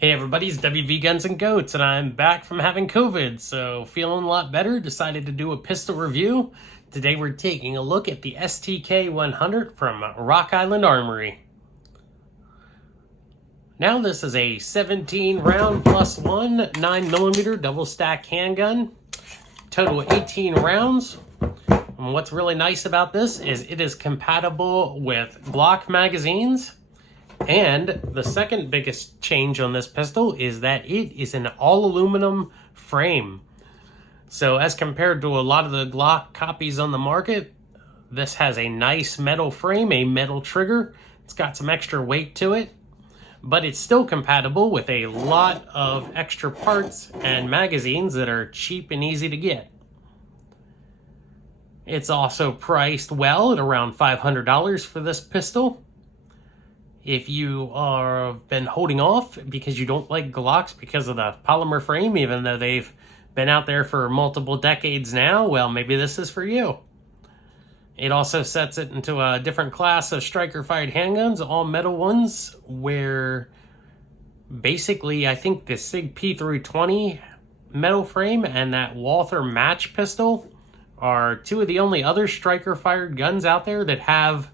Hey everybody, it's Wvgunsngoats, and I'm back from having COVID, so feeling a lot better. Decided to do a pistol review. Today we're taking a look at the STK100 from Rock Island Armory. Now this is a 17 round plus one 9mm double stack handgun. Total 18 rounds. And what's really nice about this is it is compatible with Glock magazines. And the second biggest change on this pistol is that it is an all aluminum frame. So as compared to a lot of the Glock copies on the market, this has a nice metal frame, a metal trigger. It's got some extra weight to it, but it's still compatible with a lot of extra parts and magazines that are cheap and easy to get. It's also priced well at around $500 for this pistol. If you are been holding off because you don't like Glocks because of the polymer frame, even though they've been out there for multiple decades now, well, maybe this is for you. It also sets it into a different class of striker-fired handguns, all metal ones, where basically I think the SIG P320 metal frame and that Walther match pistol are two of the only other striker-fired guns out there that have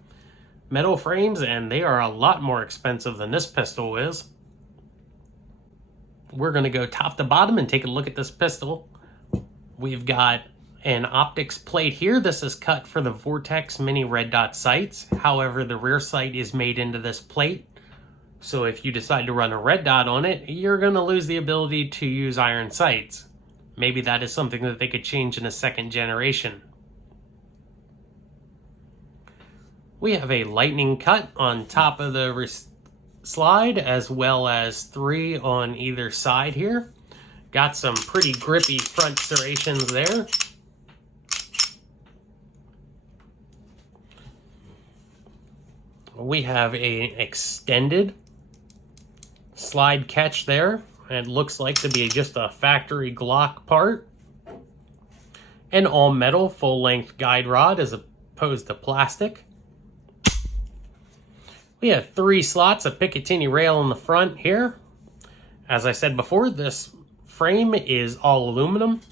metal frames, and they are a lot more expensive than this pistol is. We're going to go top to bottom and take a look at this pistol. We've got an optics plate here. This is cut for the Vortex mini red dot sights. However, the rear sight is made into this plate. So if you decide to run a red dot on it, you're going to lose the ability to use iron sights. Maybe that is something that they could change in a second generation. We have a lightning cut on top of the slide, as well as 3 on either side here. Got some pretty grippy front serrations there. We have an extended slide catch there. It looks like to be just a factory Glock part. An all metal full length guide rod as opposed to plastic. We have 3 slots of Picatinny rail in the front here. As I said before, this frame is all aluminum.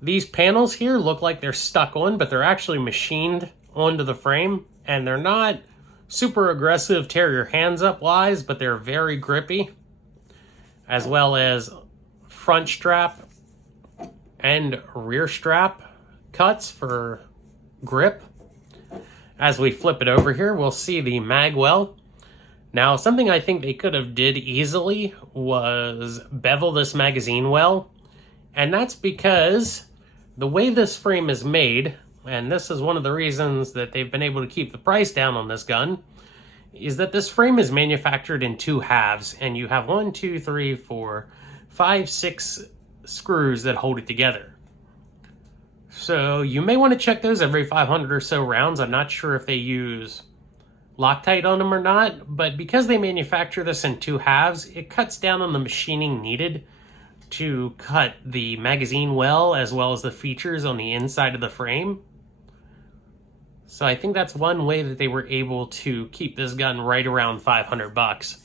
These panels here look like they're stuck on, but they're actually machined onto the frame, and they're not super aggressive tear your hands up wise, but they're very grippy, as well as front strap and rear strap cuts for grip. As we flip it over here, we'll see the mag well. Now, something I think they could have did easily was bevel this magazine well. And that's because the way this frame is made, and this is one of the reasons that they've been able to keep the price down on this gun, is that this frame is manufactured in 2 halves. And you have 1, 2, 3, 4, 5, 6 screws that hold it together. So you may want to check those every 500 or so rounds. I'm not sure if they use Loctite on them or not, but because they manufacture this in 2 halves, it cuts down on the machining needed to cut the magazine well as the features on the inside of the frame. So I think that's one way that they were able to keep this gun right around $500.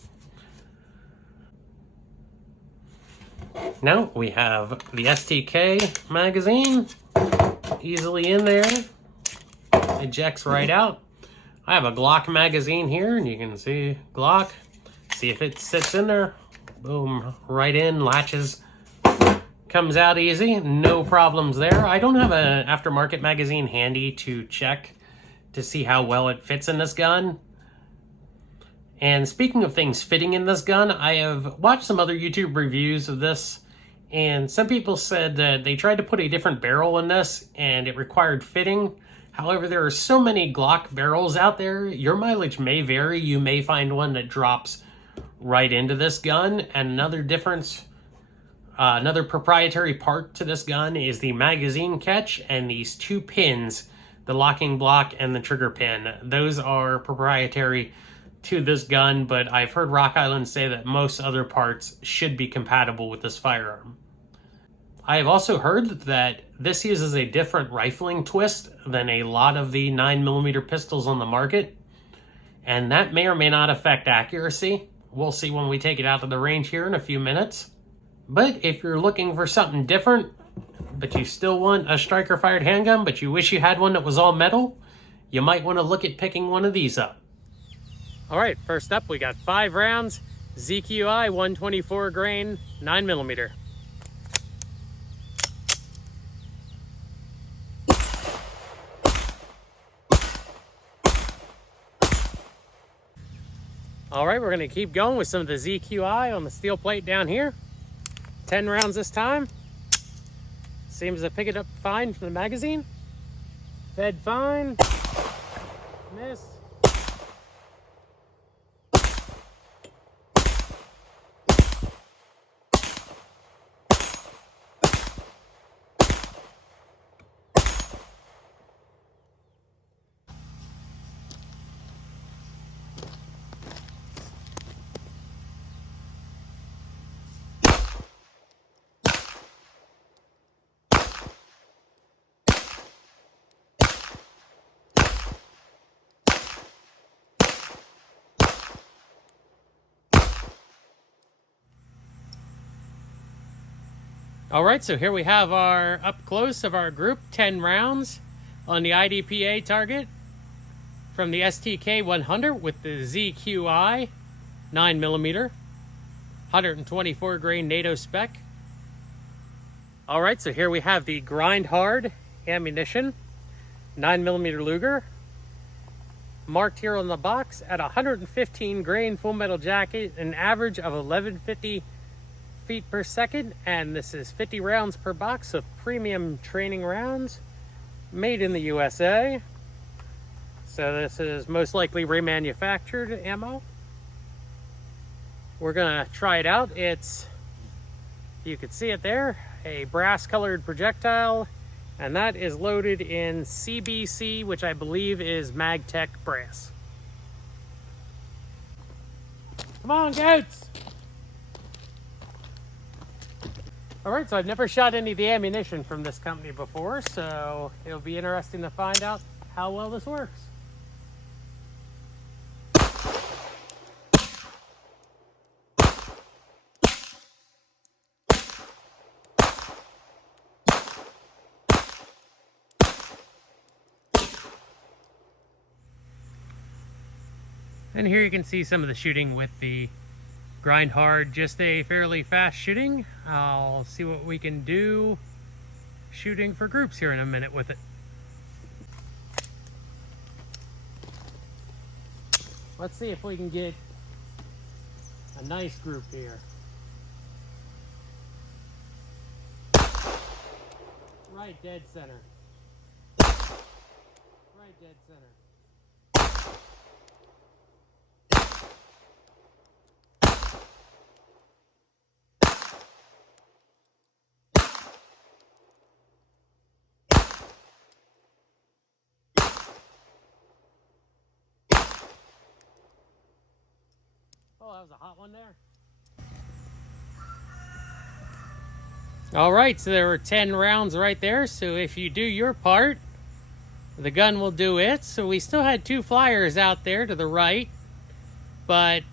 Now we have the STK magazine easily in there. Ejects right out. I have a Glock magazine here, and you can see Glock. See if it sits in there. Boom, right in, latches. Comes out easy, no problems there. I don't have an aftermarket magazine handy to check to see how well it fits in this gun. And speaking of things fitting in this gun, I have watched some other YouTube reviews of this, and some people said that they tried to put a different barrel in this and it required fitting. However, there are so many Glock barrels out there, your mileage may vary. You may find one that drops right into this gun. And another difference, another proprietary part to this gun is the magazine catch and these 2 pins, the locking block and the trigger pin. Those are proprietary to this gun, but I've heard Rock Island say that most other parts should be compatible with this firearm. I have also heard that this uses a different rifling twist than a lot of the 9mm pistols on the market, and that may or may not affect accuracy. We'll see when we take it out to the range here in a few minutes. But if you're looking for something different, but you still want a striker-fired handgun, but you wish you had one that was all metal, you might want to look at picking one of these up. All right, first up, we got 5 rounds, ZQI 124 grain, 9mm. All right, we're gonna keep going with some of the ZQI on the steel plate down here. 10 rounds this time. Seems to pick it up fine from the magazine. Fed fine. Miss. All right, so here we have our up close of our group, 10 rounds on the IDPA target from the STK100 with the ZQI 9mm, 124 grain NATO spec. All right, so here we have the grind hard ammunition, 9mm Luger, marked here on the box at 115 grain full metal jacket, an average of 1150 feet per second, and this is 50 rounds per box of premium training rounds made in the USA. So this is most likely remanufactured ammo. We're gonna try it out. It's, you can see it there, a brass colored projectile, and that is loaded in CBC, which I believe is MagTech brass. Come on, goats! All right, so I've never shot any of the ammunition from this company before, so it'll be interesting to find out how well this works. And here you can see some of the shooting with the grind hard, just a fairly fast shooting. I'll see what we can do shooting for groups here in a minute with it. Let's see if we can get a nice group here. Right dead center. Right dead center. Oh, that was a hot one there. All right, so there were 10 rounds right there. So if you do your part, the gun will do it. So we still had 2 flyers out there to the right, but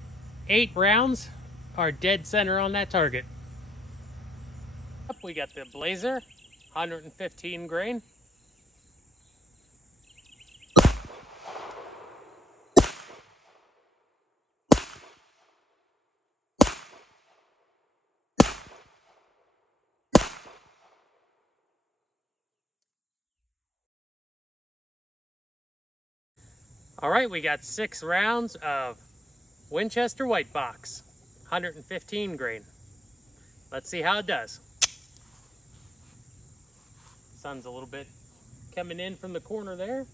8 rounds are dead center on that target. Up, we got the Blazer, 115 grain. All right, we got 6 rounds of Winchester White Box, 115 grain. Let's see how it does. Sun's a little bit coming in from the corner there.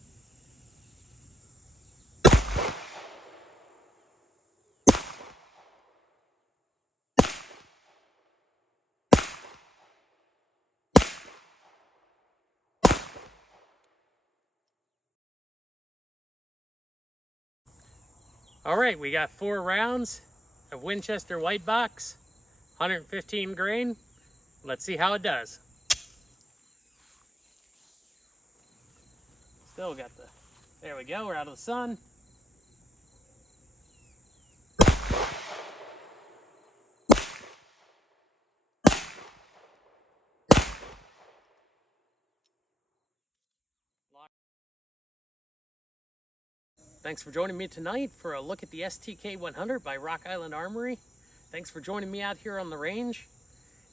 All right, we got 4 rounds of Winchester White Box, 115 grain. Let's see how it does. Still got the, there we go, we're out of the sun. Thanks for joining me tonight for a look at the STK100 by Rock Island Armory. Thanks for joining me out here on the range.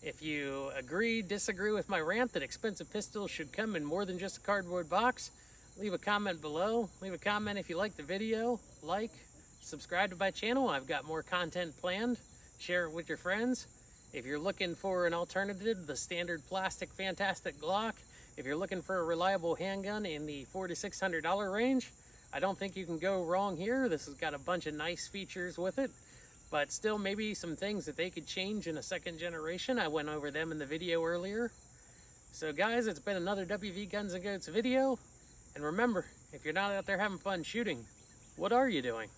If you agree, disagree with my rant that expensive pistols should come in more than just a cardboard box, leave a comment below. Leave a comment if you like the video, subscribe to my channel. I've got more content planned. Share it with your friends. If you're looking for an alternative to the standard plastic fantastic Glock, if you're looking for a reliable handgun in the $400 to $600 range, I don't think you can go wrong here. This has got a bunch of nice features with it, but still maybe some things that they could change in a second generation. I went over them in the video earlier. So guys, it's been another WV Guns and Goats video. And remember, if you're not out there having fun shooting, what are you doing?